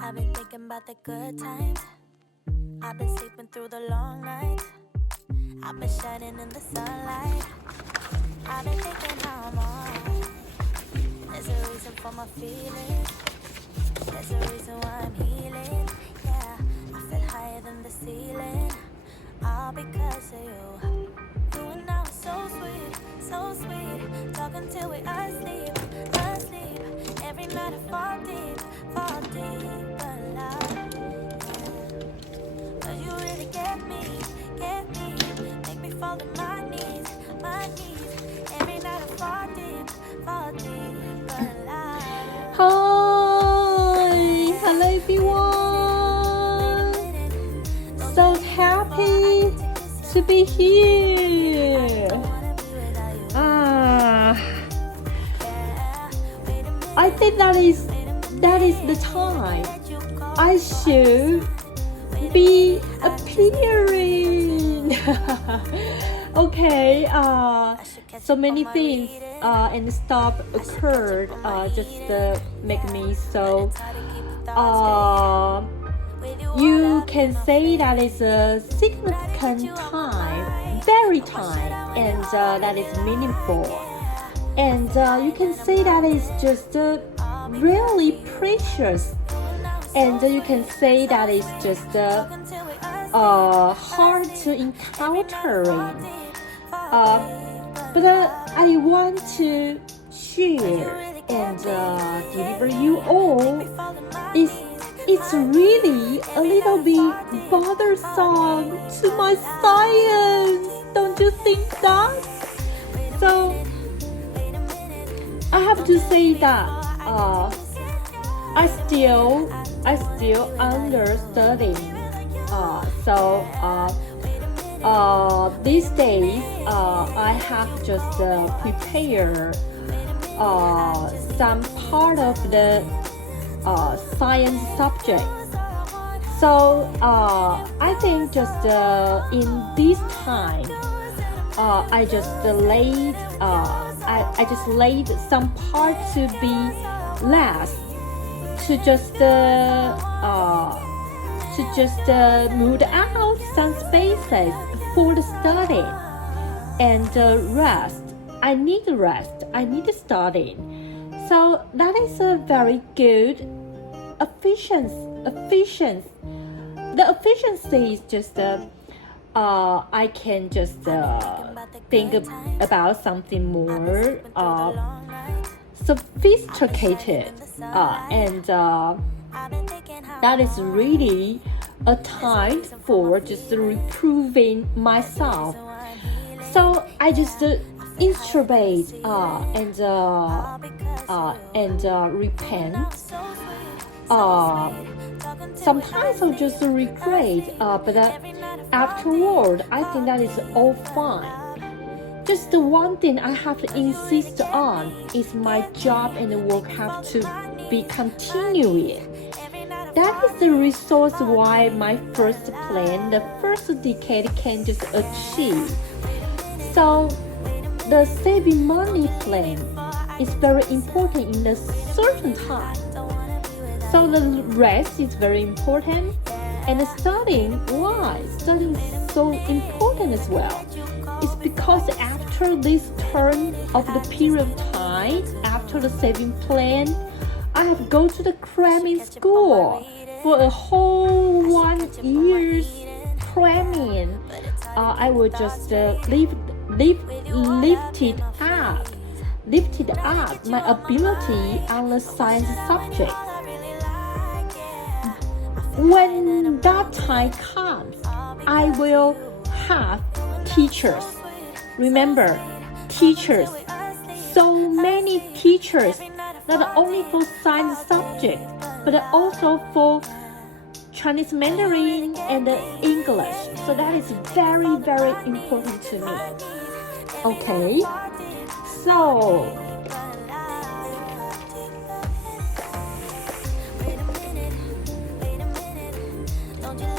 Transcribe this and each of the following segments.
I've been thinking about the good times. I've been sleeping through the long nights. I've been shining in the sunlight. I've been thinking how I'm alright. There's a reason for my feelings. There's a reason why I'm healing. Yeah, I feel higher than the ceiling. All because of you. You and I were so sweet, so sweet. Talking till we asleep, asleep. Every night I fall deep, but love. Yeah. 'Cause you really get me, make me fall to my knees, my knees. Every night I fall deep, but love. Hi, hello everyone. So happy to be here. I think that is the time I should be appearing. Okay, so many things and stuff occurred just make me so you can say that is a significant time, very time, and that is meaningful. And you can say that is just really precious. And you can say that is just hard to encountering. But I want to share and deliver you all. It's really a little bit bothersome to my science. Don't you think that? So I have to say that I still understudying. These days I have just prepared some part of the science subject. So I think just in this time I just laid some part to be last to just move out some spaces for the study and rest. I need rest. I need studying. So that is a very good efficiency. The efficiency is just I can just think about something more sophisticated and that is really a time for just reproving myself. So I just instrument and repent. Sometimes I just regret, but afterward, I think that is all fine. Just the one thing I have to insist on is my job and the work have to be continuing. That is the resource why my first plan, the first decade can just achieve. So the saving money plan is very important in a certain time. So the rest is very important. And studying, why? Studying is so important as well. It's because after this turn of the period of time, after the saving plan, I have go to the cramming school for a whole 1 year's cramming. I will just lifted up my ability on the science subject. When that time comes, I will have teachers. Remember, teachers. So many teachers, not only for science subject, but also for Chinese Mandarin and English. So that is very, very important to me. Okay, so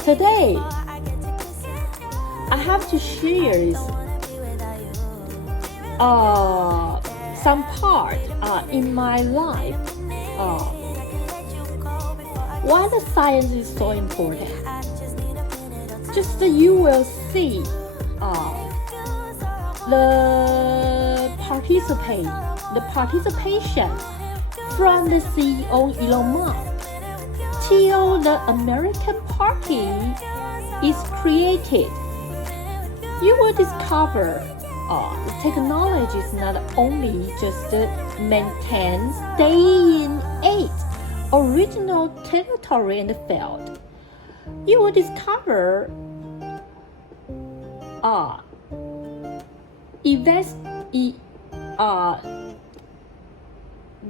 today I have to share some part in my life why the science is so important. Just you will see the participation from the CEO Elon Musk till the American Party is created. You will discover the technology is not only just maintain, stay in its original territory and field. You will discover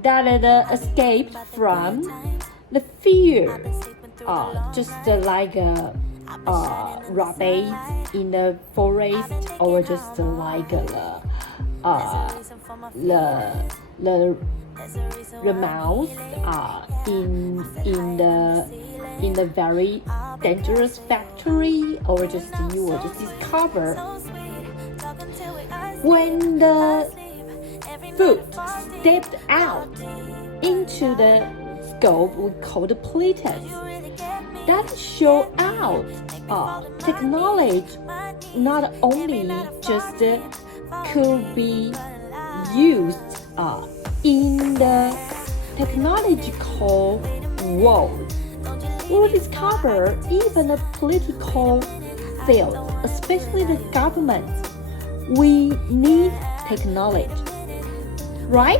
that escape from the fear, just like rabbits in the forest, or just like the mouse in the very dangerous factory, or just you will just discover when the food stepped out into the scope we call the plates. That show out technology not only just could be used in the technological world. We will discover even the political field, especially the government. We need technology, right?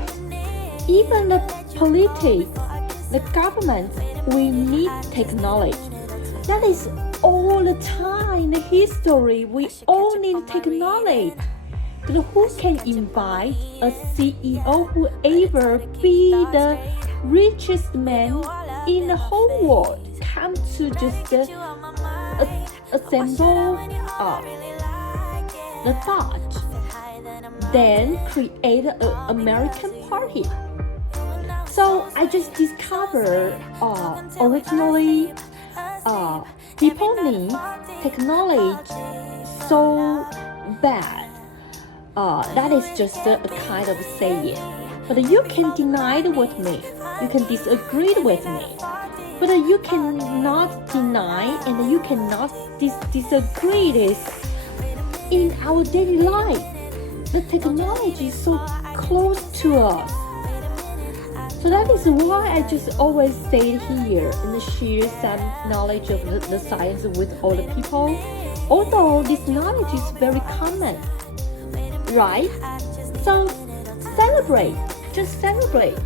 Even the politics, the government, we need technology. That is all the time in the history. We all need technology. But who can invite a CEO who ever be the richest man in the whole world come to just assemble the thought, then create an American party? So I just discovered originally people need technology so bad. That is just a kind of saying. But you can deny it with me. You can disagree with me. But you cannot deny and you cannot disagree this in our daily life. The technology is so close to us. So that is why I just always say it here and share some knowledge of the science with all the people. Although this knowledge is very common, right? So celebrate, just celebrate.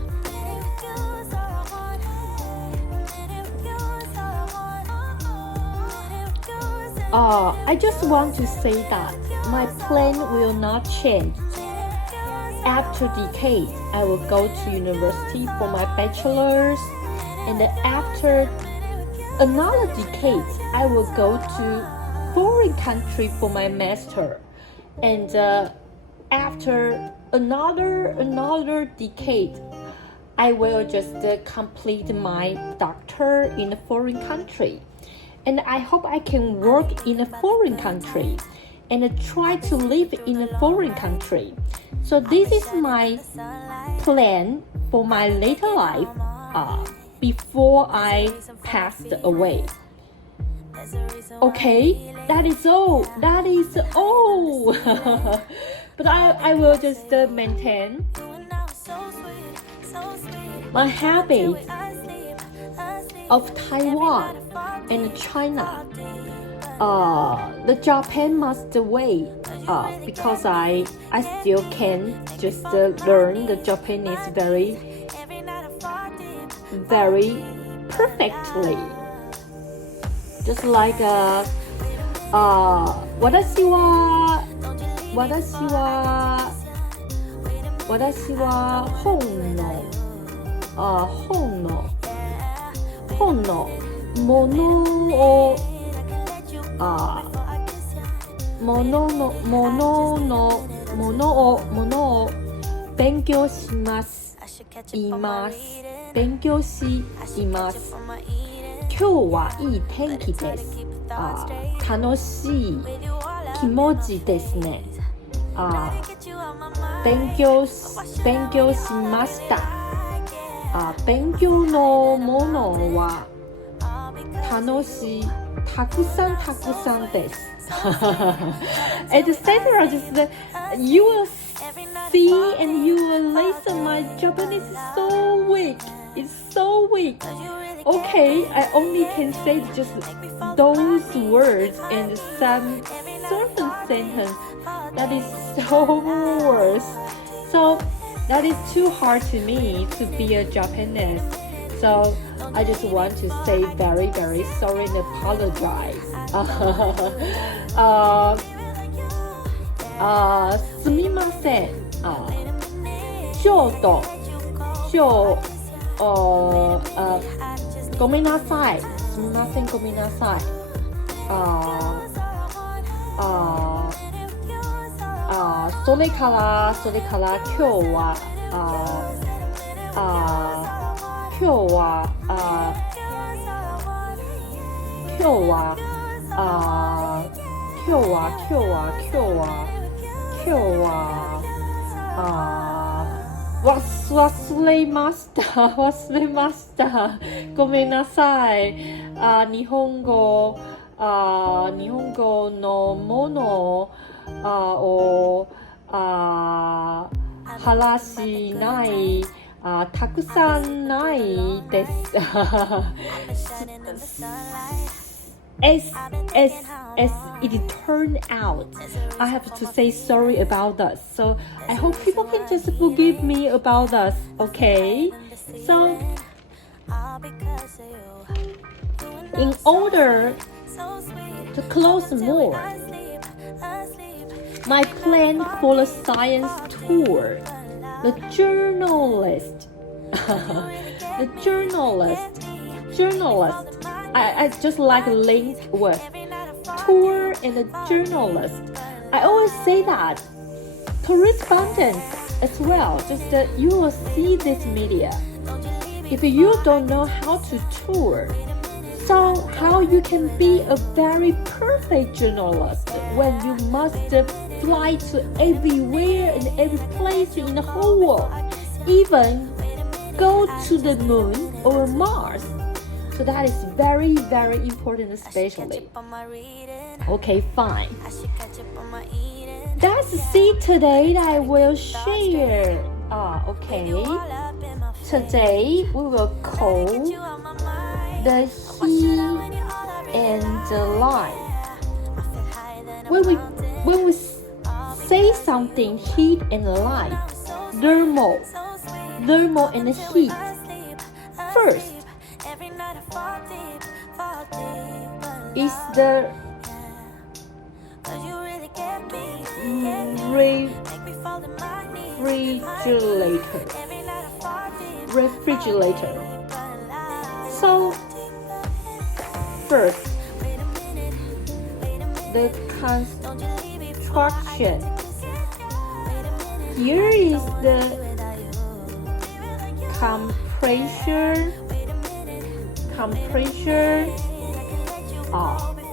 I just want to say that my plan will not change. After decades, I will go to university for my bachelors, and after another decade, I will go to foreign country for my master, and after another decade, I will just complete my doctor in a foreign country, and I hope I can work in a foreign country and try to live in a foreign country. So this is my plan for my later life before I passed away. Okay, that is all. But I will just maintain my habit of Taiwan and China. The Japan must wait because I still can just learn the Japanese very perfectly. Just like 私は本のものを勉強します。今日はいい天気です。楽しい気持ちですね。勉強しました。勉強のものは楽しいたくさんです etc. Just you will see and you will listen. My Japanese is so weak. It's so weak. Okay, I only can say just those words and some certain sentence. That is so worse. So that is too hard to me to be a Japanese. So I just want to say very, very sorry and apologize. すみません。ちょっとごめんなさい。すみません、ごめんなさい。それから今日は忘れましたごめんなさい日本語のものを話しないたくさんないです。It turned out I have to say sorry about that. So I hope people can just forgive me about that. Okay? So in order to close more, my plan for the science tour, the journalist, I just like linked with tour and the journalist. I always say that correspondence as well. Just you will see this media. If you don't know how to tour, so how you can be a very perfect journalist when you must fly to everywhere and every place in the whole world, even go to the moon or Mars. So that is very, very important, especially. Okay, fine. That's it today that I will share. Okay. Today we will call the he and the lie. When we say something heat and light, thermal and heat. First is the refrigerator. So first, the construction. Here is the compressor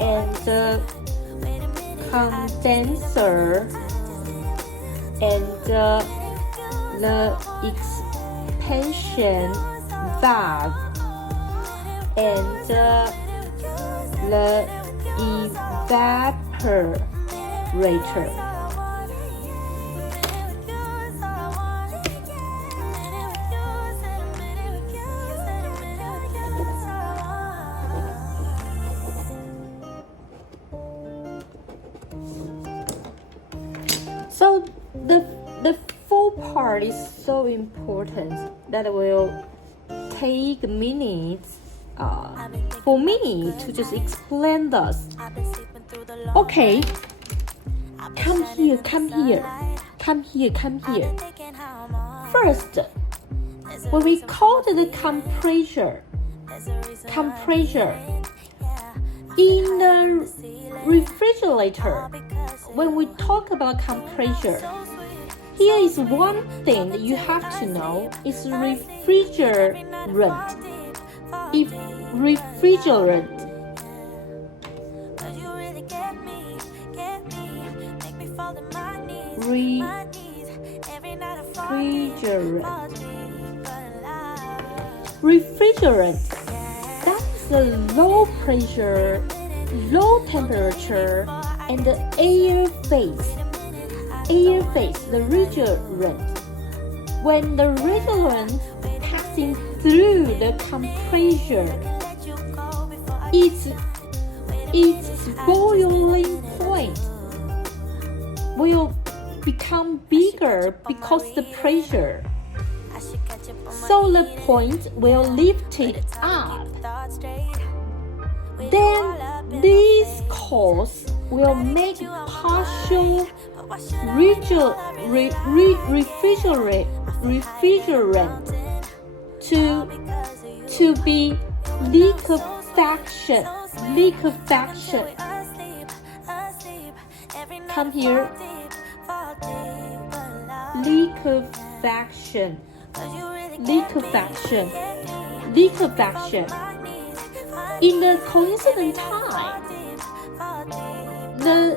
and the condenser and the expansion valve and the evaporator. So the full part is so important that will take minutes for me to just explain this. Okay, come here. First, when we call the compressor in the refrigerator, when we talk about compressor, here is one thing that you have to know is refrigerant. Refrigerant. Refrigerant. That is a low pressure, low temperature, and the air phase, the refrigerant. When the refrigerant passing through the compressor, its boiling point will become bigger because the pressure. So the point will lift it up. Then this cause will make partial refrigerant to be liquefaction. Come here. Liquefaction. In the coincident time, the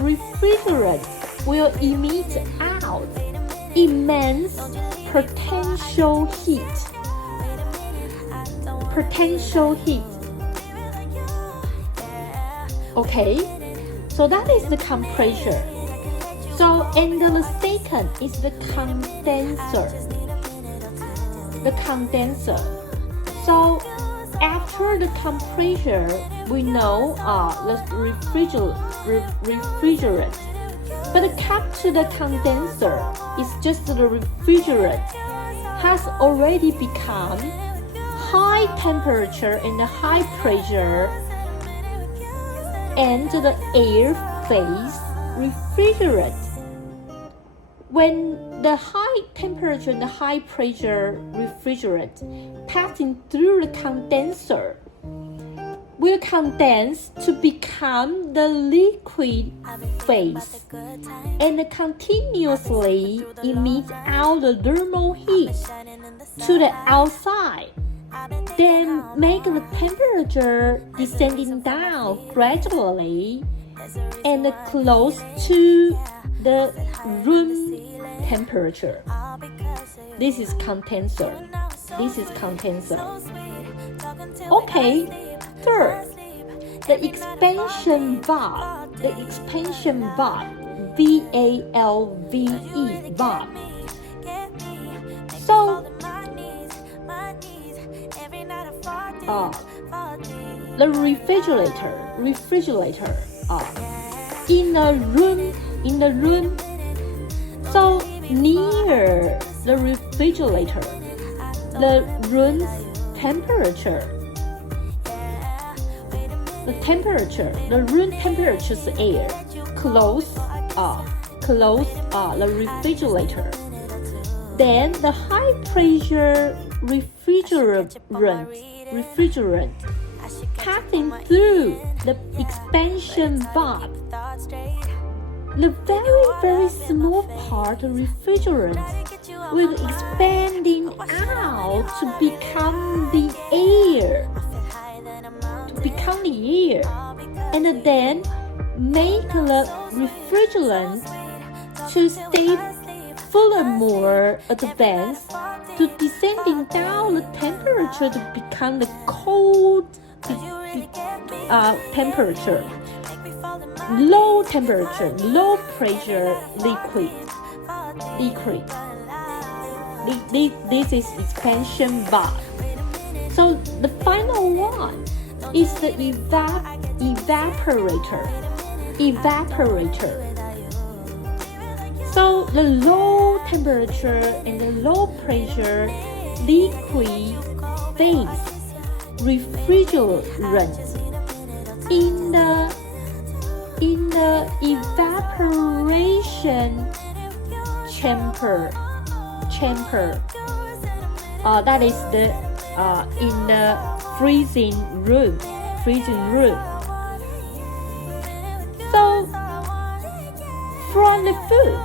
refrigerant will emit out immense potential heat. Okay, so that is the compressor. So, and the second is the condenser. So, after the compressor, we know the refrigerant. But come to the condenser, it's just the refrigerant has already become high temperature and high pressure, and the air phase refrigerant. When the high temperature and the high pressure refrigerant passing through the condenser will condense to become the liquid phase and continuously emit out the thermal heat to the outside, then make the temperature descending down gradually and close to the room temperature. This is condenser. Okay, third, the expansion valve. V-A-L-V-E, valve. So, the refrigerator. In the room. So near the refrigerator, the room's temperature. The room temperature is air. Close the refrigerator. Then the high pressure refrigerant passing through the expansion valve. The very, very small part of refrigerant will expanding out to become the air. And then make the refrigerant to stay furthermore advanced to descending down the temperature to become the cold temperature, low temperature, low pressure liquid. This is expansion valve. So the final one is the evaporator. So the low temperature and the low pressure liquid phase refrigerant in the evaporation chamber. That is the in the freezing room. So from the food,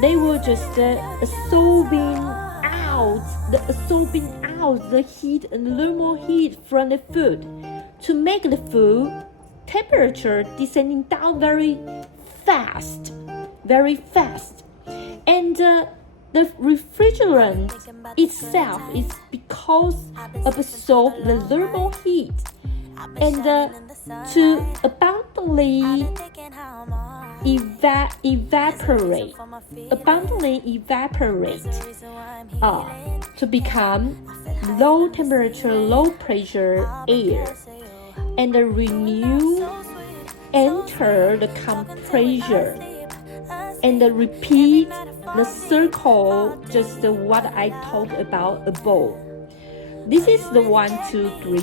they were just absorbing out the heat and thermal heat from the food to make the food temperature descending down very fast. And The refrigerant itself is because absorb the thermal heat and to abundantly evaporate to become low temperature, low pressure air, and enter the compressor and repeat the circle, just what I talked about above. This is the 1, 2, 3,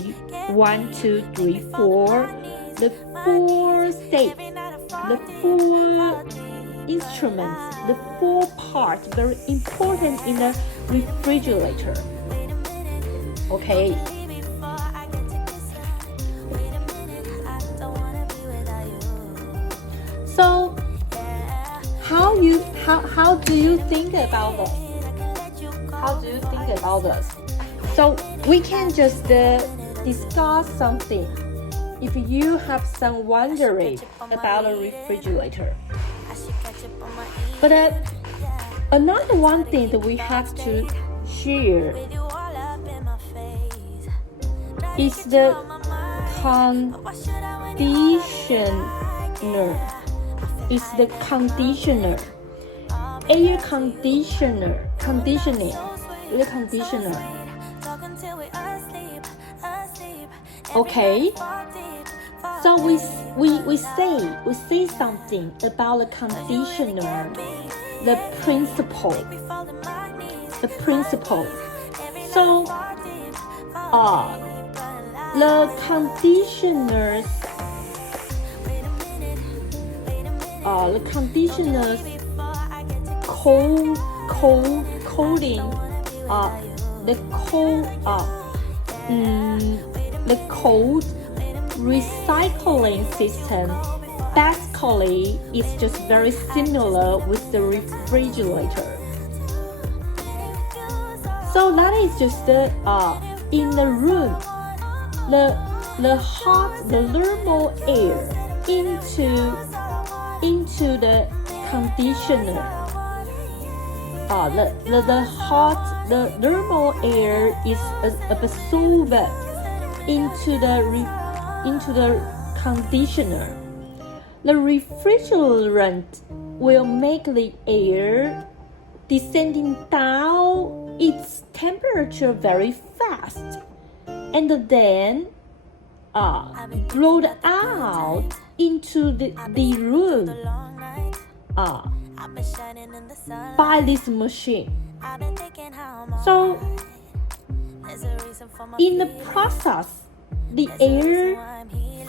1, 2, 3, 4, the 4 states, the 4 instruments, the 4 parts very important in the refrigerator. Okay. So how do you think about this? How do you think about this? So we can just discuss something if you have some wondering about a refrigerator. But another one thing that we have to share is the conditioner. Air conditioning. Okay. So we say something about the conditioner, the principle. So the conditioners the cold recycling system basically is just very similar with the refrigerator. So that is just in the room, the thermal air into the conditioner. The thermal air is absorbed into the conditioner. The refrigerant will make the air descending down its temperature very fast, and then blow out into the room by this machine. So in the process, the air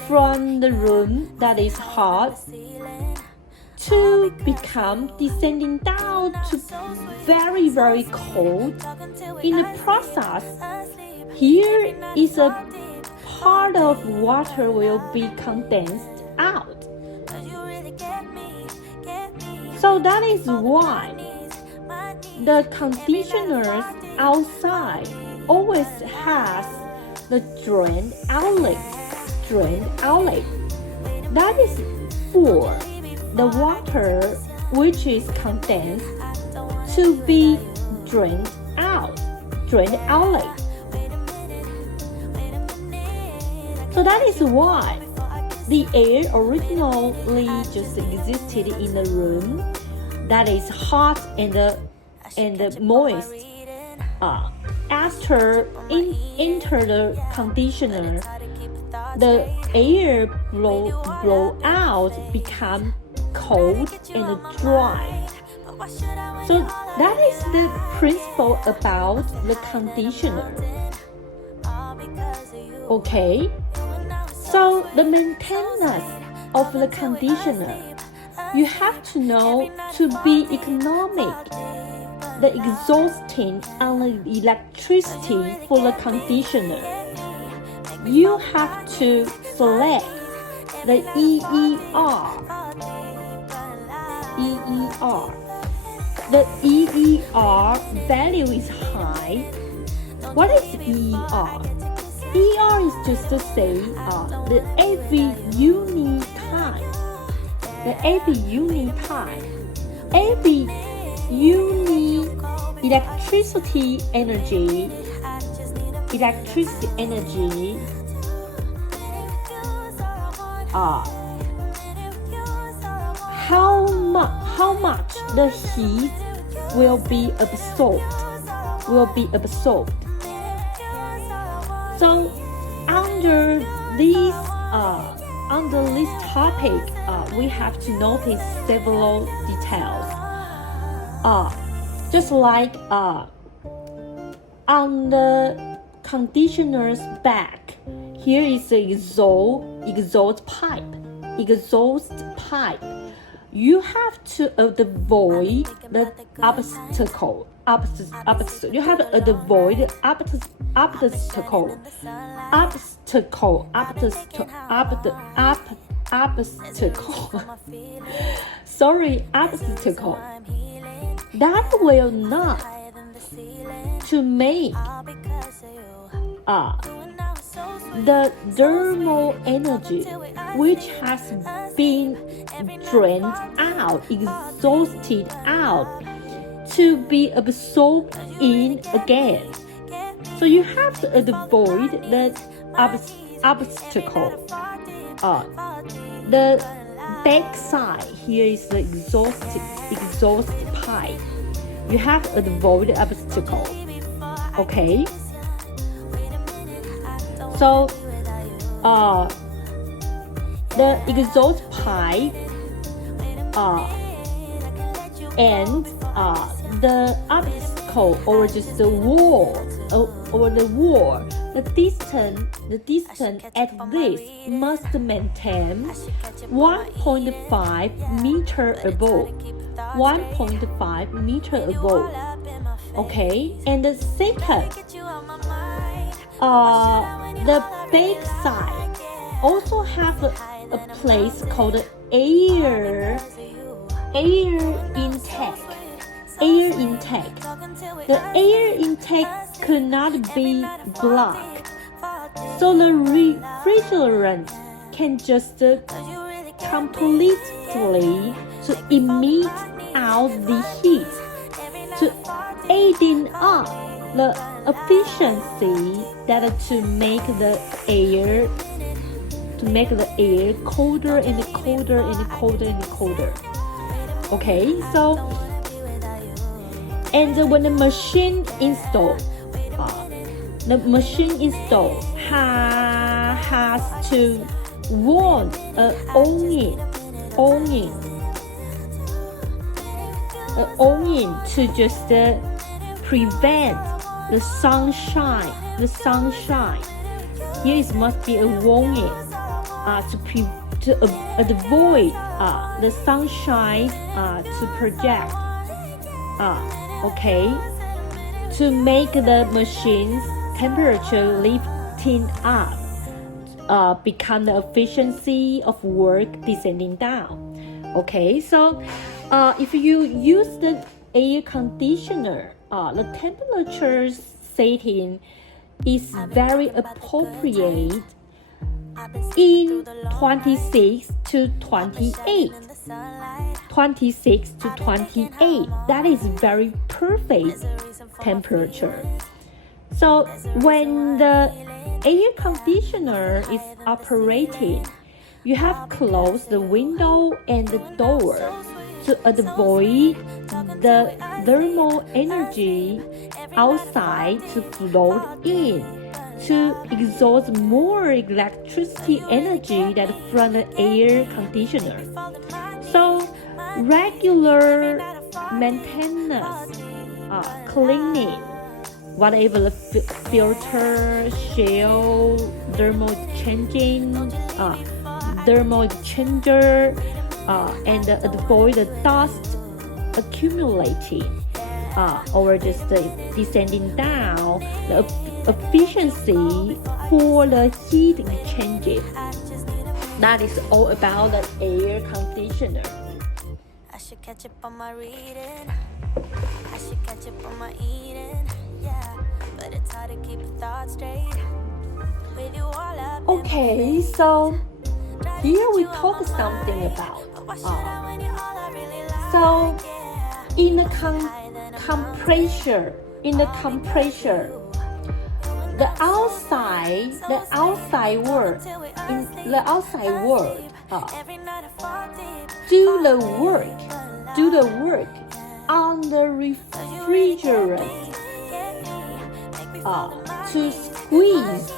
from the room that is hot to become descending down to very, very cold. In the process, here is a part of water will be condensed out. So that is why the conditioners outside always has the drain outlet. That is for the water which is condensed to be drained outlet. So that is why the air originally just existed in the room that is hot and moist. After enter the conditioner, the air blow out become cold and dry. So that is the principle about the conditioner. Okay, so the maintenance of the conditioner, you have to know to be economic. The exhausting on the electricity for the conditioner. You have to select the EER. The EER value is high. What is EER? EER is just to say the every unit time. Every you need electricity energy. How much the heat will be absorbed. So under this topic, we have to notice several details. Just like on the conditioner's back, here is the exhaust pipe. You have to avoid the obstacle. You have to avoid the obstacle. Sorry, obstacle. That will not to make the thermal energy which has been drained out, exhausted out, to be absorbed in again. So you have to avoid the obstacle. The back side here is the exhaust pipe. You have to avoid the obstacle. Okay? So the exhaust pipe and the obstacle or just the wall the distance at least must maintain 1.5 meter above. Okay, and the second, the back side also have a place called air intake. The air intake could not be blocked, so the refrigerant can just completely to emit out the heat, to aiding up the efficiency that to make the air colder and colder. Okay, so and when the machine installed, has to warn onion to just prevent the sunshine. Here it must be a warning to avoid the sunshine to project. Okay, to make the machine's temperature lifting up, become the efficiency of work descending down. Okay, so if you use the air conditioner, the temperature setting is very appropriate in 26 to 28. That is very perfect temperature. So when the air conditioner is operating, you have closed the window and the door to avoid the thermal energy outside to flow in, to exhaust more electricity energy than from the air conditioner. So regular maintenance, cleaning, whatever the filter, shell, thermal changer, and avoid the dust accumulating or just descending down, the efficiency for the heat exchanger. That is all about the air conditioner. I should catch up on my reading. I should catch up on my eating. Yeah, but it's hard to keep your thoughts straight. With you all up. Okay, so here we talk something about. So in the compressor, the outside world, do the work on the refrigerant, to squeeze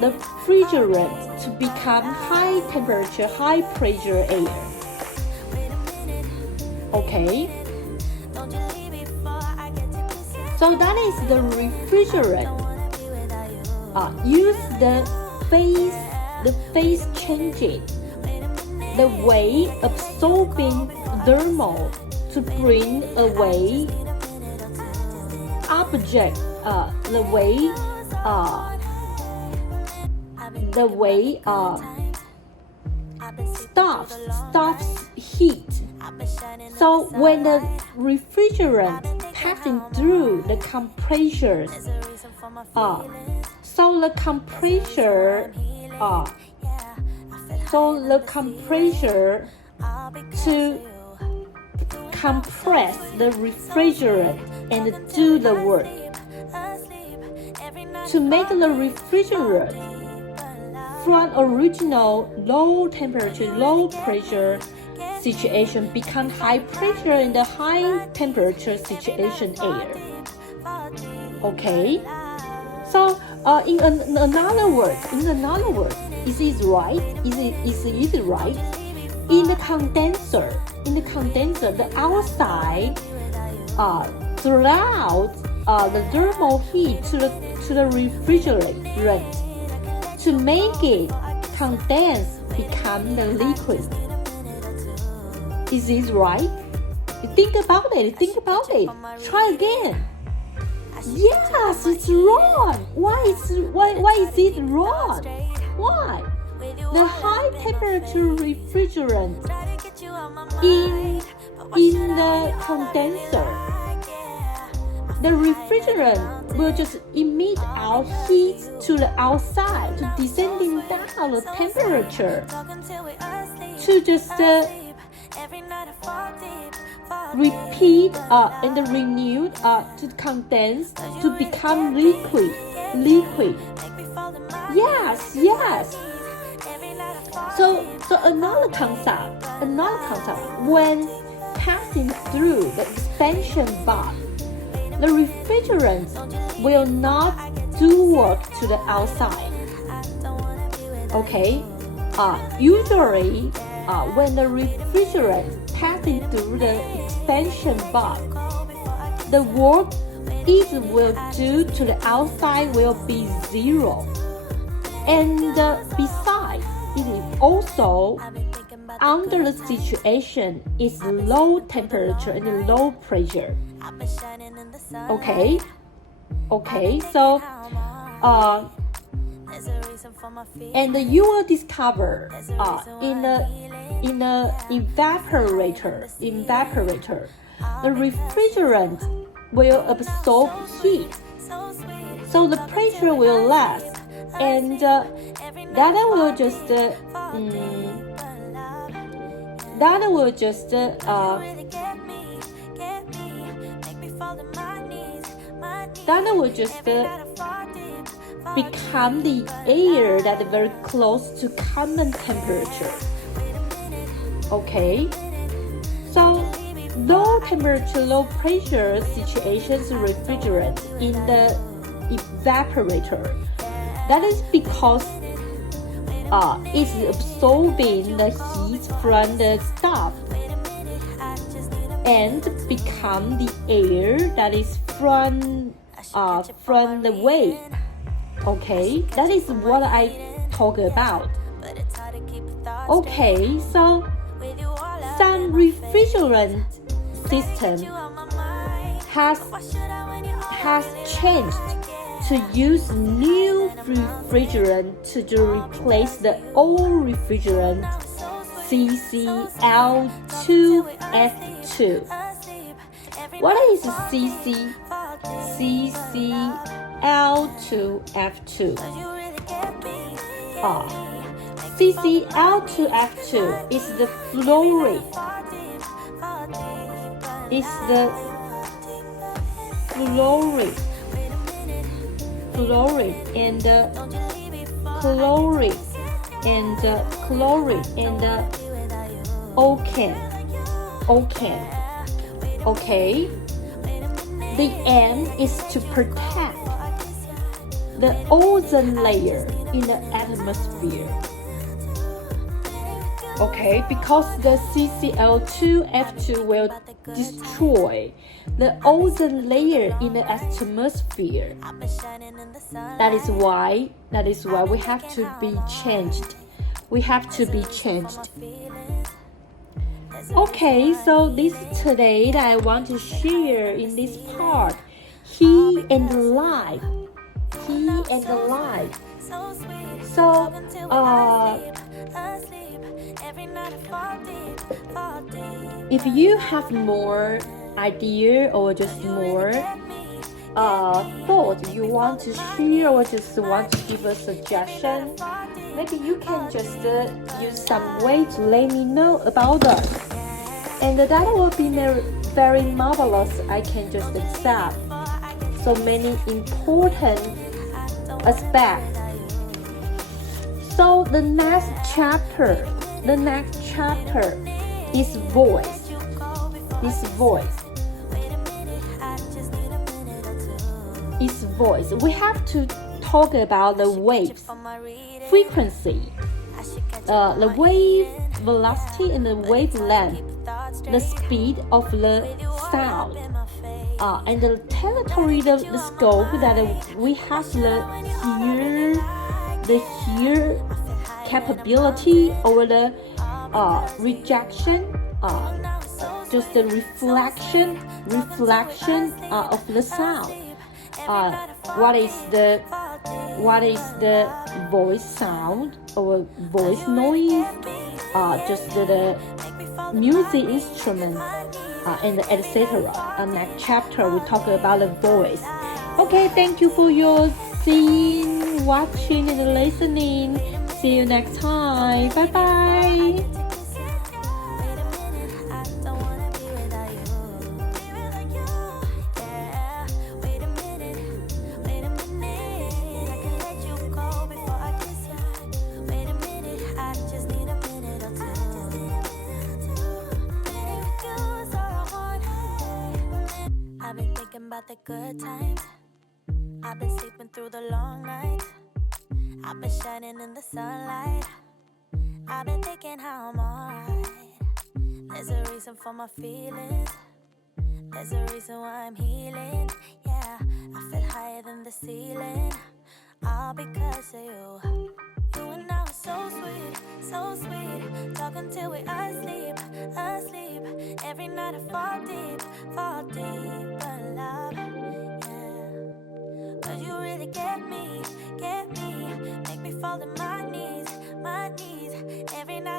the refrigerant to become high temperature, high pressure air. Okay, so that is the refrigerant. Use the phase changing, the way absorbing thermal to bring away object, the way stops heat. So when the refrigerant passing through the compressors, so the compressor to compress the refrigerant and do the work to make the refrigerant from original low temperature, low pressure situation become high pressure in the high temperature situation air. Okay, so in another word, is it right? Is it right? In the condenser, the outside throughout the thermal heat to the refrigerant to make it condense become the liquid. Is this right? Think about it. Try again. Yes, it's wrong. Why is it wrong? Why? The high temperature refrigerant in the condenser, the refrigerant will just emit out heat to the outside, to descending down the temperature, to just repeat and renewed to condense to become liquid. Yes. So another concept, when passing through the expansion bath, the refrigerant will not do work to the outside. Okay, usually when the refrigerant passing through the expansion bath, the work it will do to the outside will be zero. And besides, it is also under the situation is low temperature and low pressure. Okay, so and you will discover in the evaporator, the refrigerant will absorb heat, so the pressure will last, and that will just become the air that is very close to common temperature. Okay, so low temperature, low pressure situations refrigerant in the evaporator. That is because it's absorbing the heat from the stuff and become the air that is from the wave. Okay, that is what I talk about. Okay, so some refrigerant system has changed to use new refrigerant to replace the old refrigerant CCl2F2. What is CCl2F2? CCl2F2 is the is the fluoride and chloride and octane. Okay, the aim is to protect the ozone layer in the atmosphere. Okay, because the CCl2F2 will destroy the ozone layer in the atmosphere. That is why we have to be changed. Okay, so this today that I want to share in this part, he and the life. So, if you have more idea or just more thought you want to share or just want to give a suggestion, maybe you can just use some way to let me know about that. And that will be very marvelous. I can just accept so many important aspects. So the next chapter is voice. We have to talk about the waves, frequency, the wave velocity and the wavelength, the speed of the sound, and the territory, the scope that we have the hear capability or the rejection, just the reflection of the sound. What is the voice sound or voice noise? Just the music instrument and etc. Next chapter we talk about the voice. Okay, thank you for your seeing, watching, and listening. See you next time. Bye bye. I've been thinking about the good times. I've been sleeping through the long nights. I've been shining in the sunlight. I've been thinking how I'm alright. There's a reason for my feelings. There's a reason why I'm healing. Yeah, I feel higher than the ceiling. All because of you. You and I were so sweet, so sweet. Talking till we asleep. Every night I fall deep. But love, yeah. But you really get me. Make me fall to my knees. Every night